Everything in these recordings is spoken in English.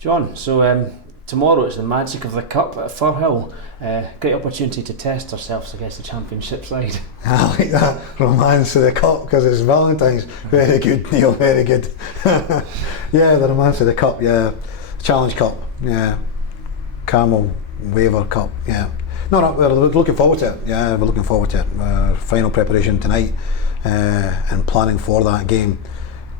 John, so tomorrow it's the magic of the Cup at Firhill. Great opportunity to test ourselves against the Championship side. I like that romance of the Cup because it's Valentine's. Very good, Neil, very good. Yeah, the romance of the Cup, yeah. Challenge Cup, yeah. Camel Wafer Cup, yeah. No, we're looking forward to it. Yeah, we're looking forward to it. Final preparation tonight and planning for that game.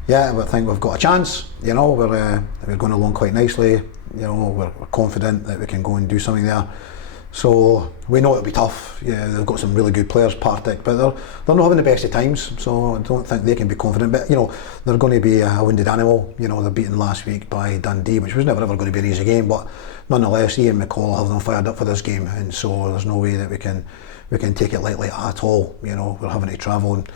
Yeah, I think we've got a chance. You know, we're going along quite nicely. You know, we're confident that we can go and do something there. So we know it'll be tough. Yeah, they've got some really good players, Partick, but they're not having the best of times. So I don't think they can be confident. But you know, they're going to be a wounded animal. You know, they're beaten last week by Dundee, which was never ever going to be an easy game. But nonetheless, Ian McCall have them fired up for this game, and so there's no way that we can take it lightly at all. You know, we're having to travel and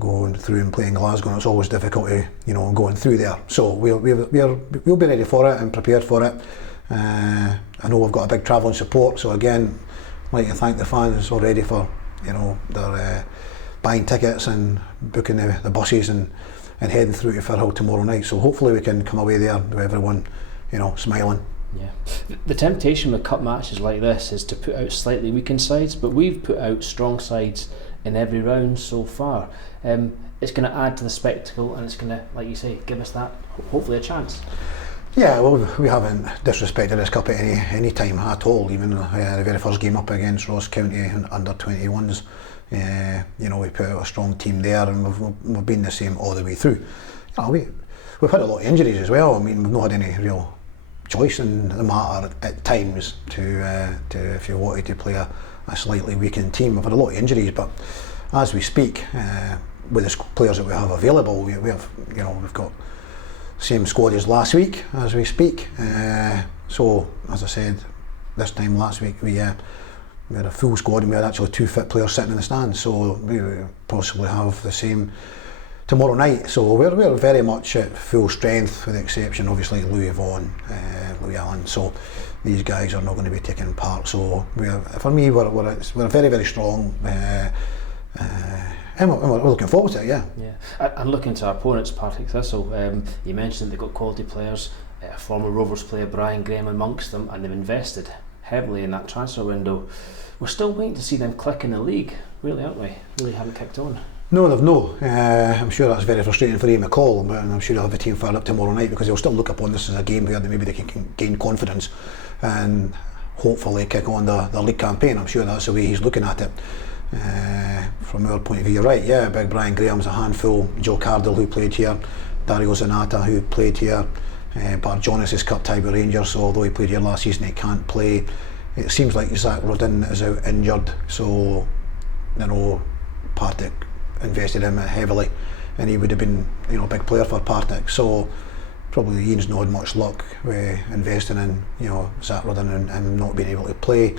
going through and playing Glasgow, and it's always difficult to, you know, going through there. So we'll be ready for it and prepared for it. I know we've got a big travelling support, so again, I'd like to thank the fans already for, you know, their buying tickets and booking the buses and heading through to Firhill tomorrow night. So hopefully we can come away there with everyone, you know, smiling. Yeah, the temptation with cup matches like this is to put out slightly weakened sides, but we've put out strong sides in every round so far. It's going to add to the spectacle, and it's going to, like you say, give us that hopefully a chance. Yeah, well, we haven't disrespected this cup at any time at all. Even the very first game up against Ross County under 21s, you know, we put out a strong team there, and we've been the same all the way through. You know, we've had a lot of injuries as well. I mean, we've not had any real choice in the matter at times to if you wanted to play a slightly weakened team. We've had a lot of injuries, but as we speak, with the players that we have available, we have, you know, we've got same squad as last week as we speak. So as I said, this time last week we had a full squad, and we had actually 2 fit players sitting in the stands. So we possibly have the same tomorrow night. So we're very much at full strength, with the exception obviously Louis Vaughan, Louis Allen. So these guys are not going to be taking part. So for me, we're very, very strong. And we're looking forward to it, yeah. Yeah, and looking to our opponents, Partick Thistle, you mentioned they've got quality players, former Rovers player Brian Graham amongst them, and they've invested heavily in that transfer window. We're still waiting to see them click in the league, really, aren't we? Really haven't kicked on. No, they've no. I'm sure that's very frustrating for Ian McCall, and I'm sure he'll have the team fired up tomorrow night, because they'll still look upon this as a game where maybe they can gain confidence and hopefully kick on their league campaign. I'm sure that's the way he's looking at it. From our point of view, you're right, yeah, big Brian Graham's a handful, Joe Cardle, who played here, Dario Zanata, who played here, Bart Jonas is cup tie with Rangers, so although he played here last season, he can't play. It seems like Zach Rodin is out injured, so you know, Partick invested in him heavily, and he would have been, you know, a big player for Partick. So probably Ian's not had much luck with investing in, you know, Zach Rodin and not being able to play.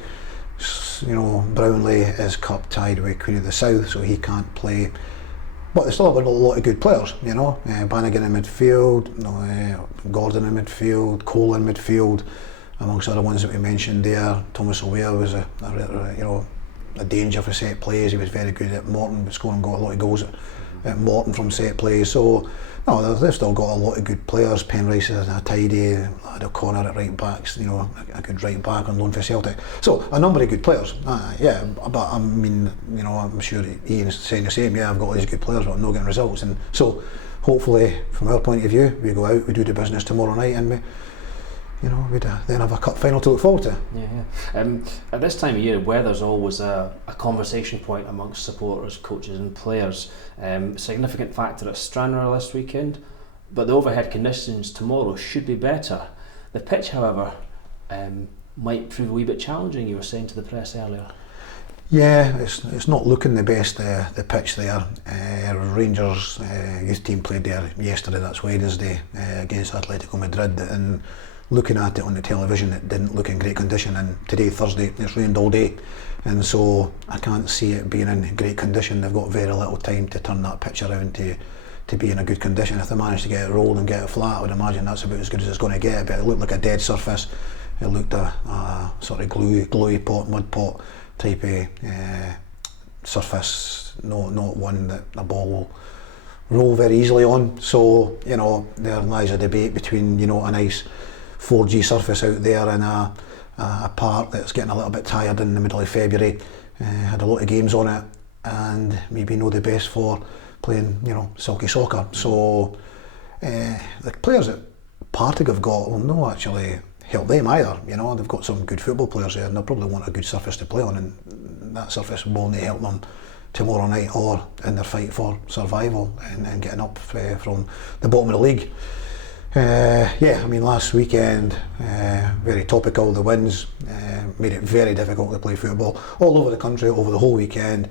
You know, Brownlee is cup tied with Queen of the South, so he can't play. But they still have a lot of good players, you know. Bannigan in midfield, you know, Gordon in midfield, Cole in midfield, amongst other ones that we mentioned there. Thomas O'Ware was a danger for set plays. He was very good at Morton, got a lot of goals at Morton from set plays. So no, they've still got a lot of good players. Penrice is a tidy, Lad O'Connor at right backs, you know, a good right back on loan for Celtic. So a number of good players. Yeah, but I mean, you know, I'm sure Ian's saying the same. Yeah, I've got all these good players, but I'm not getting results. And so hopefully, from our point of view, we go out, we do the business tomorrow night, and we, you know, we'd then have a cup final to look forward to. Yeah. At this time of year, weather's always a conversation point amongst supporters, coaches and players. Significant factor at Stranraer this weekend, but the overhead conditions tomorrow should be better. The pitch, however, might prove a wee bit challenging, you were saying to the press earlier. Yeah, it's not looking the best, the pitch there. Rangers youth team played there yesterday, that's Wednesday, against Atletico Madrid, and looking at it on the television, it didn't look in great condition. And today, Thursday, it's rained all day, and so I can't see it being in great condition. They've got very little time to turn that pitch around to be in a good condition. If they manage to get it rolled and get it flat, I would imagine that's about as good as it's going to get. But it looked like a dead surface. It looked a sort of gluey pot, mud pot type of surface, not one that a ball will roll very easily on. So, you know, there lies a debate between, you know, a nice 4G surface out there in a park that's getting a little bit tired in the middle of February. Had a lot of games on it, and maybe no the best for playing, silky soccer. So the players that Partick have got will not actually help them either. They've got some good football players there, and they'll probably want a good surface to play on, and that surface will not help them tomorrow night or in their fight for survival and getting up from the bottom of the league. Last weekend, very topical, the winds made it very difficult to play football all over the country over the whole weekend,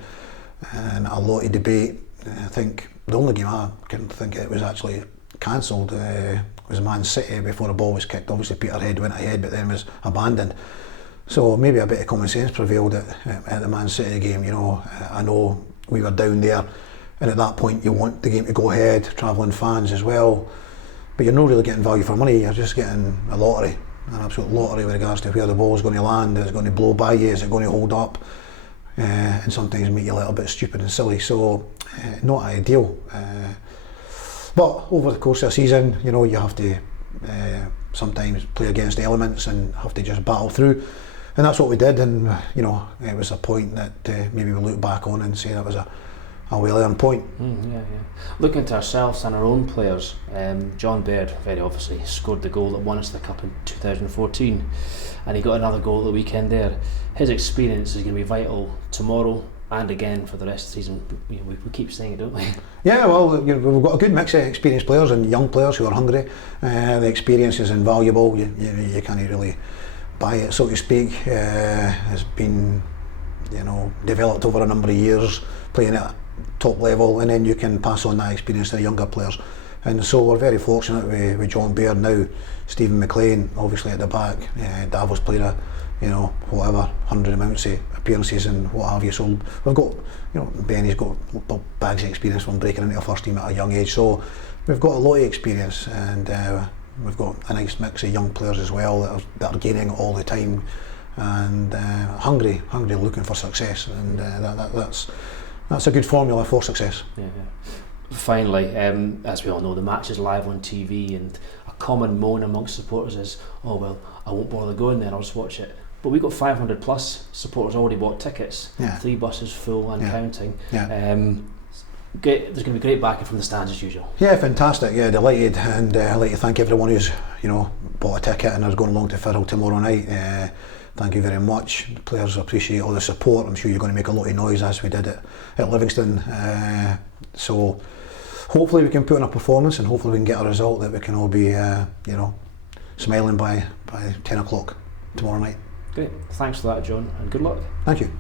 and a lot of debate. I think the only game I can think it was actually cancelled was Man City before the ball was kicked. Obviously Peterhead went ahead but then was abandoned. So maybe a bit of common sense prevailed at the Man City game. I know we were down there, and at that point you want the game to go ahead, travelling fans as well, but you're not really getting value for money. You're just getting a lottery, an absolute lottery with regards to where the ball is going to land. Is it going to blow by you? Is it going to hold up? And sometimes make you a little bit stupid and silly. So not ideal. But over the course of a season, you have to sometimes play against the elements and have to just battle through. And that's what we did, and it was a point that maybe we look back on and say that was a well-earned point. Looking to ourselves and our own players, John Baird very obviously scored the goal that won us the cup in 2014, and he got another goal the weekend there. His experience is going to be vital tomorrow and again for the rest of the season. We keep saying it, don't we? Yeah, well, we've got a good mix of experienced players and young players who are hungry. The experience is invaluable. You can't really buy it, so to speak. Has been developed over a number of years playing at top level, and then you can pass on that experience to the younger players. And so we're very fortunate with John Baird now, Stephen McGlynn obviously at the back. Davos played a whatever 100 amounts of appearances and what have you. So we've got Benny's got bags of experience from breaking into a first team at a young age. So we've got a lot of experience, and we've got a nice mix of young players as well that are gaining all the time, and hungry, looking for success, and that's a good formula for success. Finally, as we all know, the match is live on TV, and a common moan amongst supporters is, oh well, I won't bother going there, I'll just watch it. But we've got 500 plus supporters already bought tickets, 3 buses full and counting. There's going to be great backing from the stands as usual. Yeah, fantastic. Yeah, delighted, and I'd like to thank everyone who's bought a ticket and is going along to Thistle tomorrow night. Thank you very much. The players appreciate all the support. I'm sure you're going to make a lot of noise as we did at Livingston. So hopefully we can put in a performance, and hopefully we can get a result that we can all be smiling by 10 o'clock tomorrow night. Great. Thanks for that, John, and good luck. Thank you.